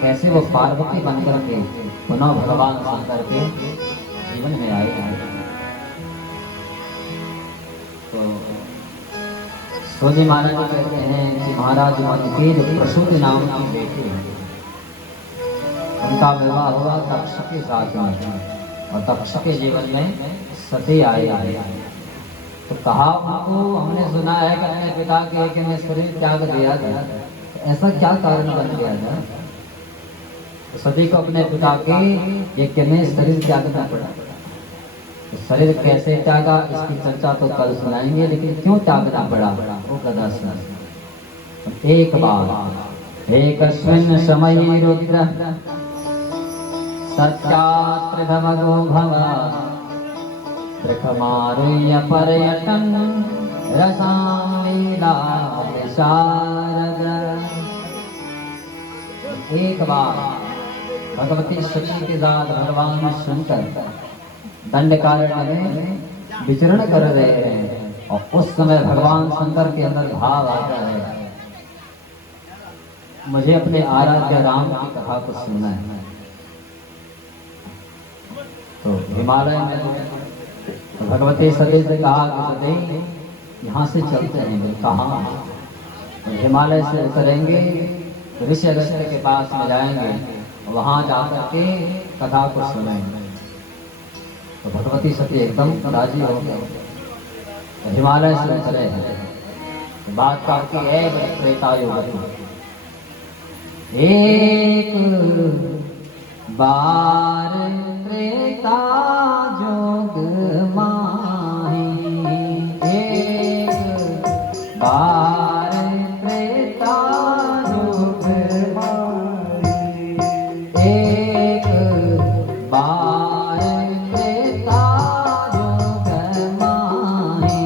कैसे वो पार्वती बनकर के पुनः भगवान शंकर के जीवन में आए। तो सोजी महाराज कहते हैं कि महाराज मन जो प्रसूति नाम की बेटी है, उनका विवाह हुआ तक्ष के साथ में, और तक्ष के जीवन में सती आई। तो कहा उनको, हमने सुना है कि अपने पिता के एक में शरीर त्याग दिया था, ऐसा क्या कारण बन गया था? तो सती को अपने पिता के एक में शरीर त्यागना पड़ा। तो शरीर कैसे त्यागा इसकी चर्चा तो कल सुनाएंगे, लेकिन क्यों त्यागना पड़ा वो कदा सुना। एक बार एक समय रुद्र सत्यात्रिधमगो भवा प्रखमारुह्य पर्यटन रसाम लीला विशारद। एक बार भगवती सती के साथ भगवान शंकर दंडकारण्य में विचरण कर रहे हैं, और उस समय भगवान शंकर के अंदर भाव आता है, मुझे अपने आराध्य राम की कथा को सुनना है। तो हिमालय में भगवती सती से कहा कि सती यहाँ से चलते हैं। कहाँ? तो हिमालय से उतरेंगे, ऋषि अगस्त्य के पास में जाएंगे, वहां जाकर के कथा को सुनेंगे। तो भगवती सती एकदम राजी हो गए, तो हिमालय से उतरे हैं। तो बात करती है त्रेता युग। एक बार त्रेता जोग माही, एक बार त्रेता जोग माही, एक बार त्रेता जोग माही,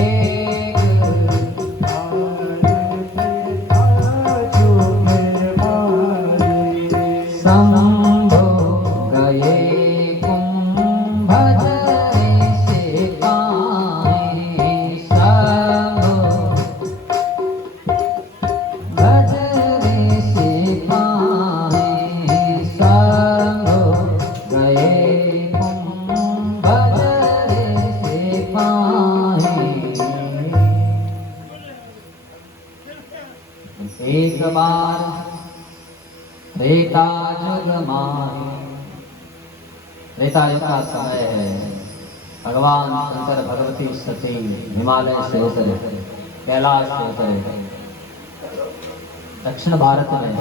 एक बार जोग माही। शंभो गए कुंभज से पाए, शंभो भज से पाए, शंभो गए कुंभज से पाए। एक बार त्रेता युग माही। त्रेता युग का समय है, भगवान शंकर भगवती सती हिमालय से उतरे, कैलाश से उतरे। दक्षिण भारत में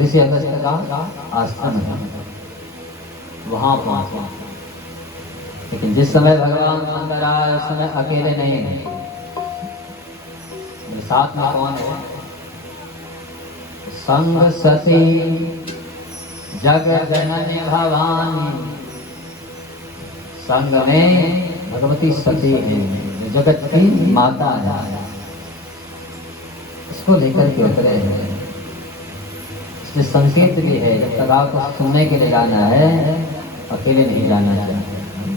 ऋषि अगस्त्य का आश्रम है, वहां पहुंचे। लेकिन जिस समय भगवान शंकर आए उस समय अकेले नहीं है, साथ में कौन है? संग सती जग जननी भवानी। संग में भगवती सती है, जो जगत की माता है, इसको लेकर के उतरे हैं। इसमें संकेत भी है, जब तक आपको सुनने के लिए जाना है, अकेले नहीं जाना चाहिए,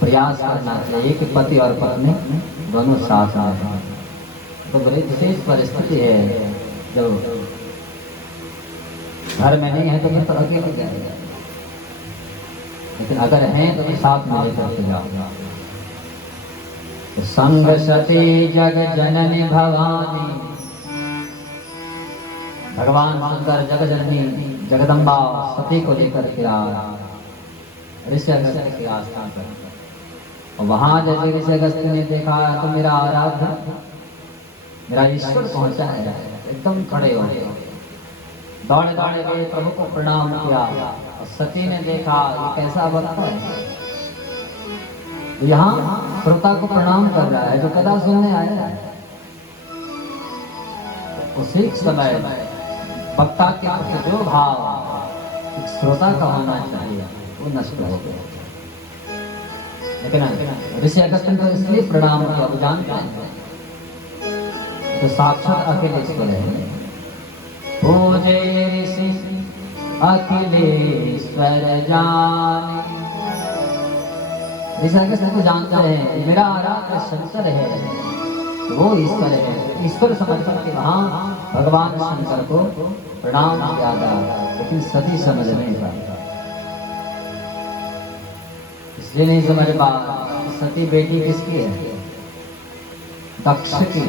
प्रयास करना चाहिए कि पति और पत्नी दोनों साथ आए। तो बड़ी विशेष परिस्थिति है, जब घर में नहीं है तो फिर तो अकेले जाएगा, लेकिन अगर हैं तो साथ में लेकर के जाओ। तो संग सती जग जननी भवानी। भगवान शंकर जग जननी जगदम्बा सती को लेकर के आया ऋषि अगस्त्य के आस्थान पर। और वहां जैसे ऋषि अगस्त्य ने देखा तो मेरा आराध्य, मेरा ईश्वर पहुंचा है, एकदम खड़े हो गए, दौड़े दौड़े गए, प्रभु को प्रणाम किया। और सती ने देखा ये कैसा भक्त है, यहाँ श्रोता को प्रणाम कर रहा है जो कथा सुनने आया है। उसी समय वक्ता के प्रति जो भाव श्रोता का होना चाहिए वो नष्ट हो गया। लेकिन ऋषि अगस्त्य को इसलिए प्रणाम किया, वो जानते हैं तो साक्षात अखिलेश्वर है। पूजे ऋषि अखिलेश्वर जान। ऋषि अगस्त्य को जानते हैं मेरा आराध्य शंकर है, वो ईश्वर है। ईश्वर समझ करके वहां भगवान शंकर को प्रणाम किया था, लेकिन सती समझ नहीं पाया, इसलिए नहीं समझ पा। सती बेटी किसकी है? दक्ष की।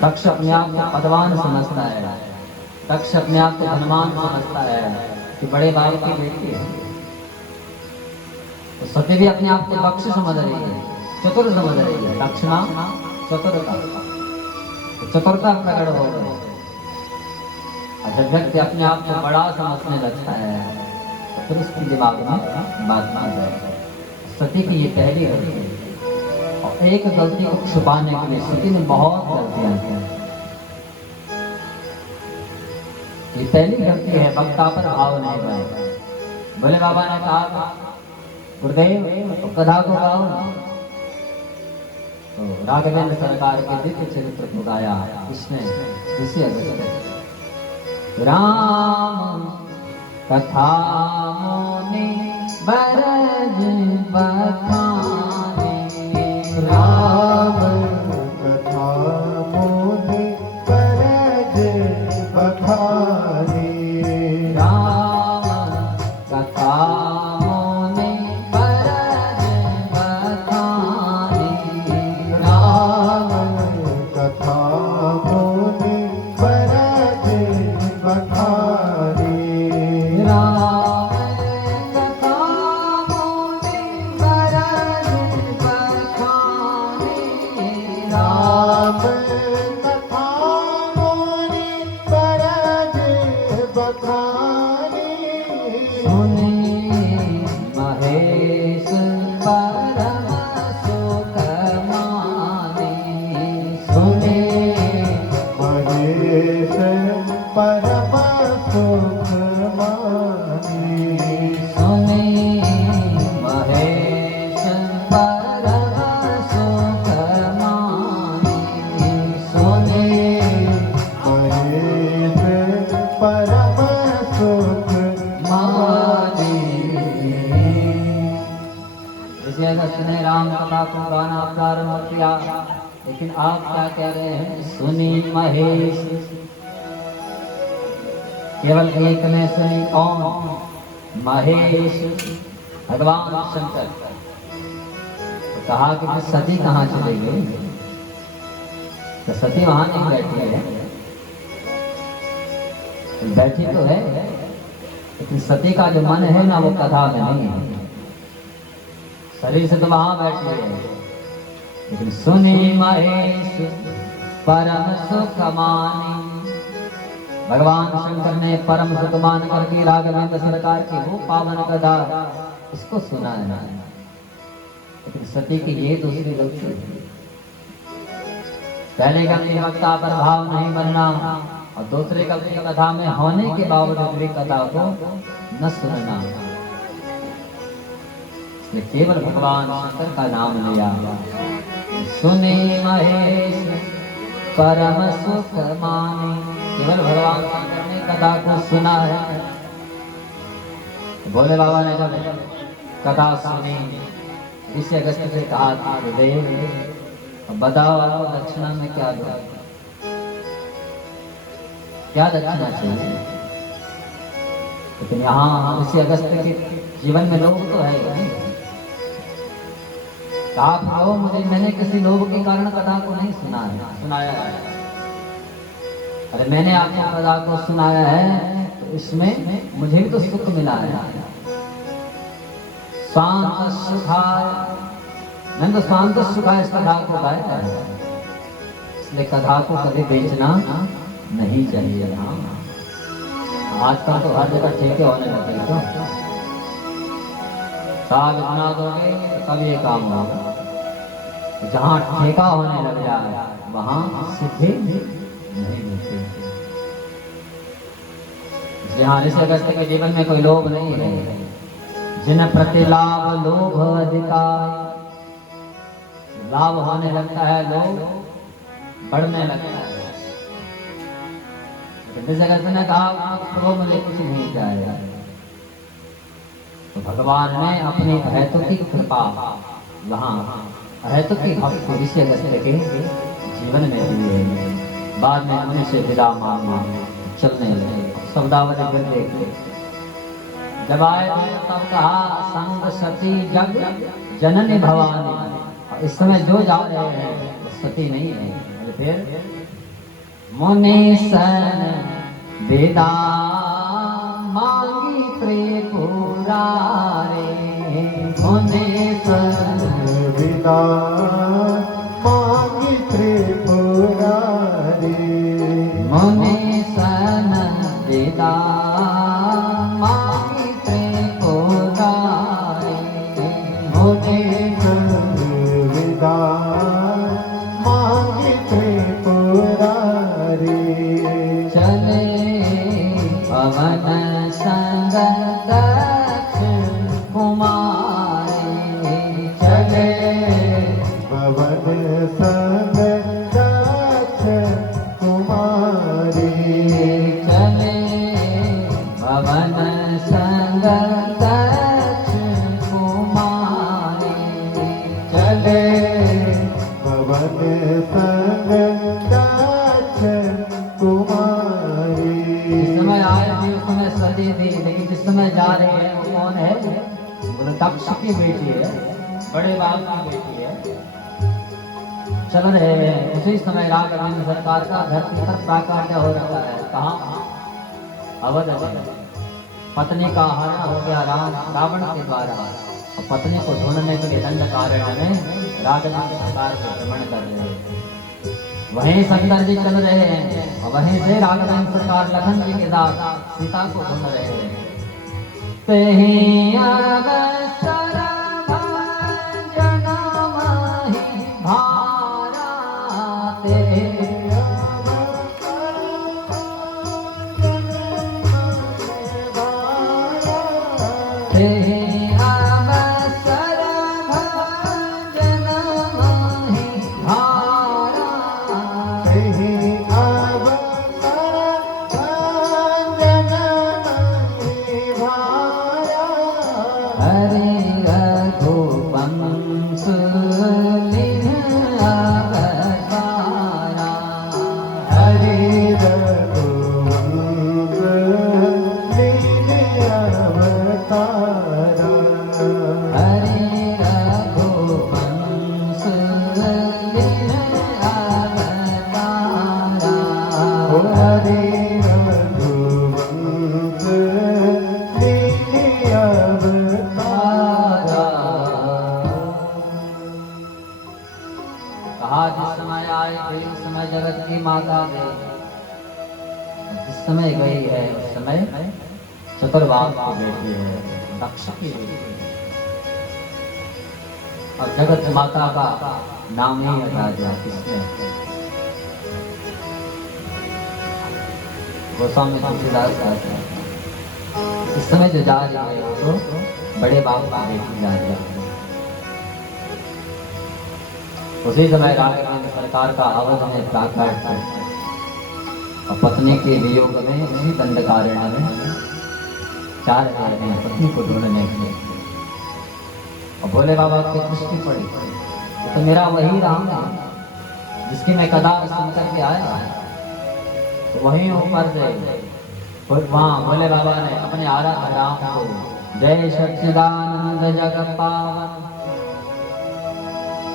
दक्ष अपने आप को पदवान समझता है, दक्ष अपने आप को धनवान समझता है कि बड़े बाप की बेटी है। तो सती भी अपने आप को दक्ष समझ रही है, चतुर समझ रही है। दक्षिणा चतुरता, चतुरता प्रकट हो गई। जब व्यक्ति अपने आप को बड़ा समझने लगता है तो फिर उसके दिमाग में बात आ जाए। सती की ये पहली गलती है, और एक गलती को छुपाने के लिए सती ने बहुत गलतियां की। ये पहली गलती है, वक्ता पर भाव नहीं बने। भोले बाबा ने कहा गुरुदेव तो कथा को गाओ, तो राघवेंद्र सरकार के दिव्य चरित्र को गाया इसने। इसी राम कथा मोने बरज बखाने, राम कथा मोने बरज बखाने, राम कथा मोने बरज बखाने, राम कथा मोने बरज बखाने, राम कथा मोने बरज बखाने, राम कथा मोने बरज बखाने, सुने महेश परम सुख माने, सुने महेश परम सुख माने, सुने महेश परम सुख माने, सुने महेश परम सुख माने। इसी अगस्त ने राम कथा को गाना प्रारंभ किया, लेकिन आप क्या कह रहे हैं? सुनी महेश, केवल एक ने सुनी। कौन? महेश, भगवान शंकर। तो कहा कि फिर सती कहाँ चली गई? तो सती वहां नहीं बैठी है, बैठी तो है, लेकिन सती का जो मन है ना वो कथा में नहीं है। शरीर से तो वहां बैठी है, लेकिन सुनी महेश परम सुख मानी। भगवान शंकर ने परम सुख मान करके राघवेंद्र सरकार की वो पावन कथा इसको सुना है। लेकिन सती की ये दूसरी गलती है। पहले गलती वक्ता पर भाव नहीं बनना, और दूसरी गलती कथा में होने के बावजूद भी कथा को न सुनना। इसलिए केवल भगवान शंकर का नाम लिया। सुने महेश परम सुख माने, केवल भगवान शंकर ने कथा को सुना है। भोले बाबा ने जब कथा सुनी, इसी अगस्त से कहा था गुरुदेव बताओ आपको दक्षिणा में क्या दो, क्या दक्षिणा चाहिए? लेकिन यहाँ इसी अगस्त के जीवन में लोभ तो है। आप कहो मुझे, मैंने किसी लोभ के कारण कथा को नहीं सुनाया है। अरे मैंने आपको कथा को सुनाया है तो इसमें मुझे भी तो सुख मिला है। शांत सुखाय, मैंने तो शांत सुखाय इस कथा को गाया है। इसलिए कथा को कभी बेचना नहीं चाहिए। आजकल तो हर जगह ठेके होने लगे, तो साग बना दोगे तब ये काम होगा। जहाँ ठेका होने लग जाए वहाँ सिद्धि नहीं मिलती। जहाँ ऋषि अगस्त के जीवन में कोई लोभ नहीं है। जिन प्रति लाभ लोभ अधिकार, लाभ होने लगता है लोभ बढ़ने लगता है। ऋषि अगस्त ने कहा प्रभु मुझे कुछ नहीं चाहिए। तो भगवान ने अपनी अहेतु की कृपा वहाँ है तो कि भक्त ऋषि अगस्त्य के जीवन में हुए। बाद में मनुष्य विदा मांगा चलने लगे। शब्दावली फिर देख, जब आए तब कहा संग सती जग जननी भवानी। और इस समय जो जा रहे हैं वो सती नहीं है। फिर मुनि सन विदा मांगी त्रिपुरा रे। मुनि सन विदा मांगी त्रिपुरा रे। मुनि सन विदा मांगी त्रिपुरा रे। मुनि सन विदा मांगी त्रिपुरा रे। चले पवन संग दक्ष कुमारी। चले पवन संग दक्ष कुमारी। चले पवन संग दक्ष कुमारी। चले पवन संग दक्ष कुमारी। जिस समय आए थे उस समय सती थी, लेकिन जिस समय जा रहे हैं वो कौन है? बोले दक्ष की बेटी है, बड़े बाप की बेटी है। चल रहे हैं उसी समय राघवेंद्र सरकार का धरती पर प्राकट्य हो रहा है। कहाँ? अवध में। पत्नी का हरण हो गया रावण के द्वारा। और पत्नी को ढूंढने के लिए दंडकारण्य में राघवेंद्र सरकार को भ्रमण कर रहे हैं। वहीं शंकर जी चल रहे हैं और वहीं से राघवेंद्र सरकार लखन जी के साथ सीता को ढूंढ रहे हैं। तेहि अवसर भंजन माहि भारा। तेहि अवसर भंजन माहि भारा। तेहि अवसर भंजन माहि भारा। हरि रघुवंश लिन अवतारा। हरि रघुवंश लीन अवतारा। हरि रघुवंश लिन अवतारा। हरि रघुवंश लीन अवतारा। कहा जिस समय आए थे उस समय जगत की माता गई। जिस समय गई है उस समय चतुर्बाग की बेटी है, दक्ष की बेटी है। और जगत माता का नाम ही हटा दिया किसने? गोस्वामी तुलसीदास कहते हैं इस समय जो जा रही है वो तो बड़े बाप का बेटी जा रही है। उसी समय राघवेंद्र सरकार का अवध में प्राकट्य और पत्नी के वियोग में उसी दंडकारण्य में चार रहे हैं पत्नी को ढूंढने के लिए। और भोले बाबा की दृष्टि पड़ी तो मेरा वही राम है जिसकी मैं कदार सुन करके आया। तो वहीं ऊपर से वहाँ भोले बाबा ने अपने आराध्य राम को जय सच्चिदानंद जग पावन,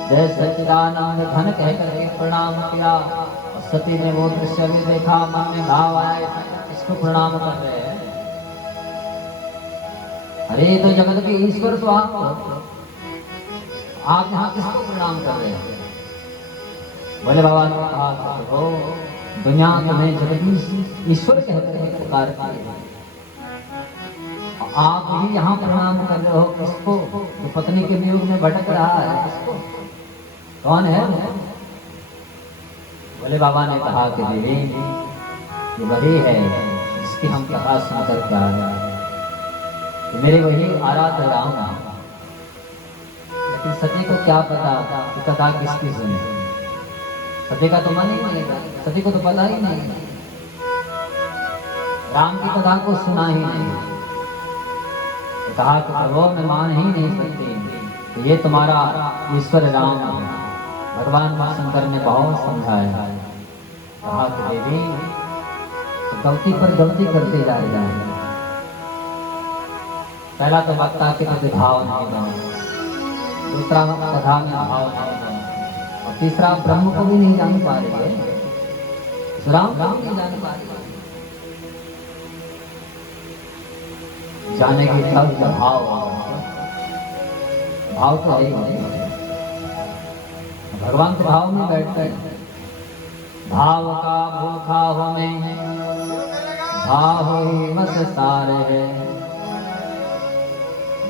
जय सच्चिदानंद धन कह करके प्रणाम किया। और सती ने वो दृश्य भी देखा, मन में भाव आया, इसको प्रणाम कर रहे हैं। अरे तो जगत के ईश्वर तो आप यहाँ किसको प्रणाम कर रहे हैं? भोले बाबा ने कहा हो दुनिया तुम्हें जगदीश ईश्वर कहते हैं, पुकार आप ही यहाँ प्रणाम कर रहे हो किसको? तो पत्नी के वियोग में भटक रहा है, किसको? कौन है? भोले बाबा ने कहा कि देवी ये वही है जिसकी हम कथा सुनकर के आ रहे हैं। तो मेरे वही आराध्य राम। लेकिन सती को क्या पता कि कथा किसकी सुने? सती का तो मन ही नहीं था, सती को तो पता ही नहीं, राम की कथा को सुना ही नहीं। तो कहा कि प्रभु मैं मान ही नहीं सकती, तो ये तुम्हारा ईश्वर राम भगवान शंकर ने बहुत समझाया, कहा कि देवी गलती पर गलती करते जा रहे हैं। पहला तो वक्ता के प्रति भाव नहीं बना, दूसरा कथा में भाव नहीं बना, और तीसरा ब्रह्म को भी नहीं जान पा रहे, राम नहीं जान पा रहे। जाने की तब भाव भाव तो है, भगवान के भाव में बैठते हैं। भाव का भूखा हो में भाव ही मस सार है,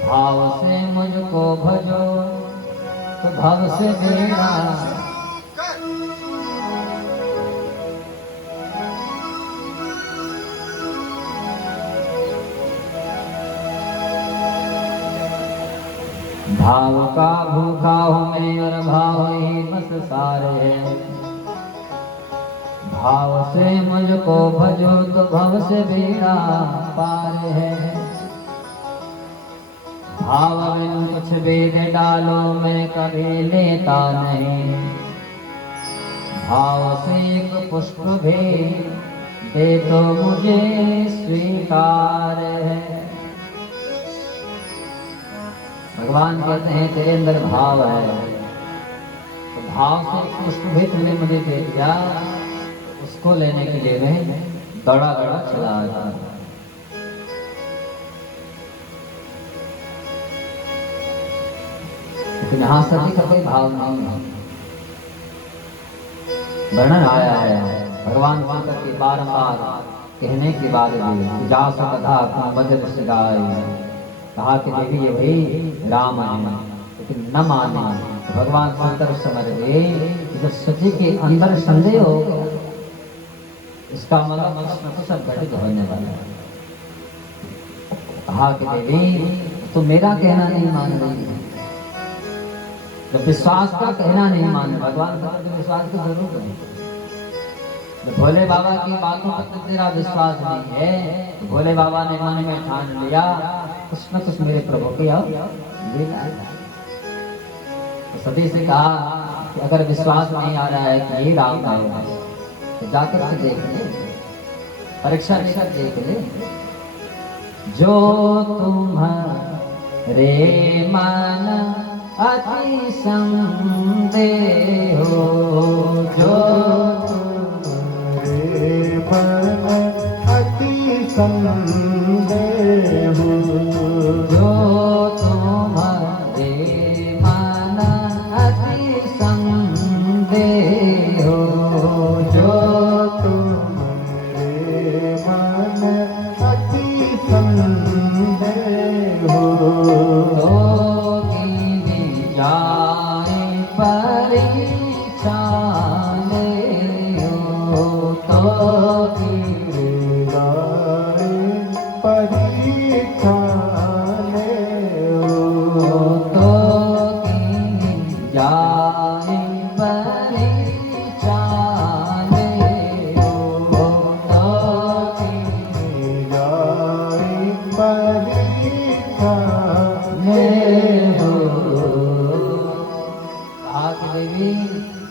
भाव से मुझको भजो तो भव से बेड़ा। भाव का भूखा हो में और भाव ही बस सार है, भाव से मुझको भजो तो भव से बेड़ा पार है। भाव में कुछ वेद डालो मैं कभी लेता नहीं, भाव से एक पुष्प भी दे तो मुझे स्वीकार है। भगवान कहते हैं तेरे अंदर भाव है, तो भाव से पुष्प भी तुमने मुझे दे दिया, उसको लेने के लिए मैं दौड़ा दौड़ा चला आता। लेकिन यहाँ सभी का कोई भाव नहीं है। वर्णन आया है भगवान शंकर के बारंबार कहने के बाद भी जासु कथा अपना मध्य से गाय, कहा कि देवी ये वही राम है, लेकिन न माने। भगवान शंकर समझ गए कि जब सजी के अंदर संदेह हो गया, इसका मतलब उसमें तो सब घटित होने वाला है। कहा कि देवी तो मेरा कहना नहीं मान रही है, जब विश्वास का कहना नहीं मान, भगवान का विश्वास की जरूरत है। जब भोले बाबा की बातों पर तेरा विश्वास नहीं है, तो भोले बाबा ने मन में ठान लिया कुछ न कुछ मेरे प्रभु की अब लेना है। तो सभी से कहा कि अगर विश्वास नहीं आ रहा है कि ये राम है, तो जाकर के देख ले, परीक्षा लेकर देख ले। जो तुम्हारे मन अति संदेह हो, जो तुम्हारे मन अति संदेह हो, जो तुम्हारे मन अति संदेह हो, जो तुम्हारे मन अति संदेह हो, तो कीनी जाए परीक्षा ले हो, तो कीनी जाए परीक्षा ले हो, तो कीनी जाए परीक्षा ले हो, तो कीनी जाए परीक्षा ले हो। कहा कि देवी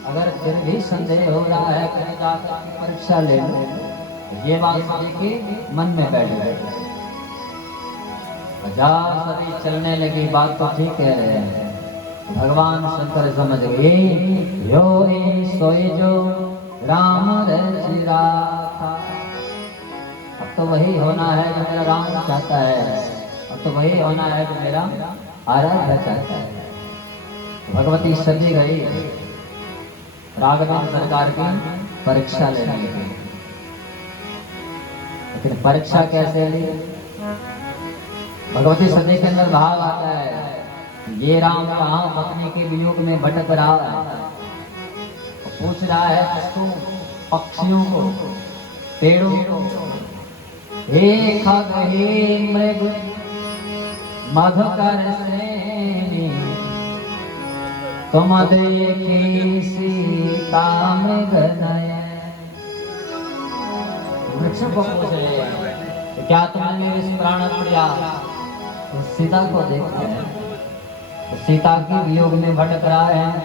अगर फिर भी संदेह हो रहा है कहीं जाकर परीक्षा ले लो। ये बात सभी के मन में बैठ गई। जा सभी चलने लगी, बात तो ठीक कह रहे हैं। भगवान शंकर समझ गए यो सोई जो राम रचिरा था। अब तो वही होना है जो मेरा राम चाहता है, अब तो वही होना है जो मेरा आराध्य चाहता है। भगवती सजी गई, राघवेंद्र सरकार की परीक्षा लेने लगी। लेकिन परीक्षा कैसे ली? भगवती सजी के अंदर भाव आता है, ये राम कहाँ पत्नी के वियोग में भटक रहा है, पूछ रहा है किसको? पक्षियों को, पेड़ों को, हे खग हे मृग मधुकर श्रेणी, तुम देखी सीता मृग नयन। वृक्षों को पूछ रहे हैं क्या तुमने मेरे से प्राण लिया? तो सीता को देखा है, सीता के वियोग में भटक रहा है।